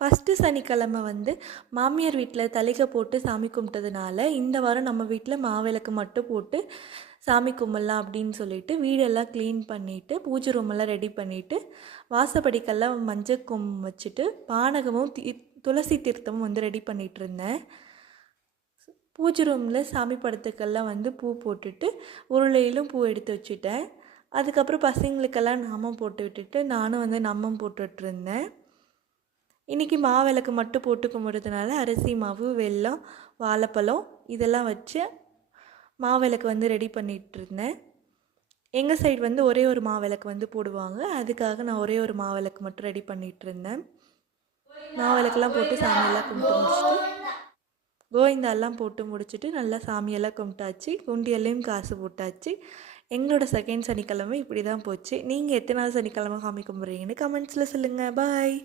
First சனிக்கிழமை வந்து மாமியார் வீட்டில் தளிகை போட்டு சாமி கும்பிட்டதுனால இந்த வாரம் நம்ம வீட்டில் மாவிளக்கு மட்டும் போட்டு சாமி கும்பிடலாம் அப்படின்னு சொல்லிட்டு வீடெல்லாம் க்ளீன் பண்ணிவிட்டு பூஜை ரூமெல்லாம் ரெடி பண்ணிவிட்டு வாசப்படிக்கெல்லாம் மஞ்சள் கும் வச்சுட்டு பானகமும் தி துளசி தீர்த்தமும் வந்து ரெடி பண்ணிகிட்டு இருந்தேன். பூஜை ரூமில் சாமி படத்துக்கெல்லாம் வந்து பூ போட்டுட்டு உருளையிலும் பூ எடுத்து வச்சுட்டேன். அதுக்கப்புறம் பசங்களுக்கெல்லாம் நாமம் போட்டு விட்டுட்டு நானும் வந்து நம்மம் போட்டுட்ருந்தேன் இன்றைக்கி மாவிளக்கு மட்டும் போட்டு கும்பிட்றதுனால அரிசி மாவு வெல்லம் வாழைப்பழம் இதெல்லாம் வச்சு மாவிளக்கு வந்து ரெடி பண்ணிகிட்டு இருந்தேன். எங்கள் சைடு வந்து ஒரே ஒரு மாவிளக்கு வந்து போடுவாங்க. அதுக்காக நான் ஒரே ஒரு மாவிளக்கு மட்டும் ரெடி பண்ணிகிட்டு இருந்தேன். மாவிளக்கெல்லாம் போட்டு சாமியெல்லாம் கும்பிட்டு முடிச்சுட்டு கோவிந்தாலாம் போட்டு முடிச்சுட்டு நல்லா சாமியெல்லாம் கும்பிட்டாச்சு. குண்டியல்லையும் காசு போட்டாச்சு. எங்களோட செகண்ட் சனிக்கிழமை இப்படி தான் போச்சு. நீங்கள் எத்தனாவது சனிக்கிழமை சாமி கும்பிட்றீங்கன்னு கமெண்ட்ஸில் சொல்லுங்கள் பாய்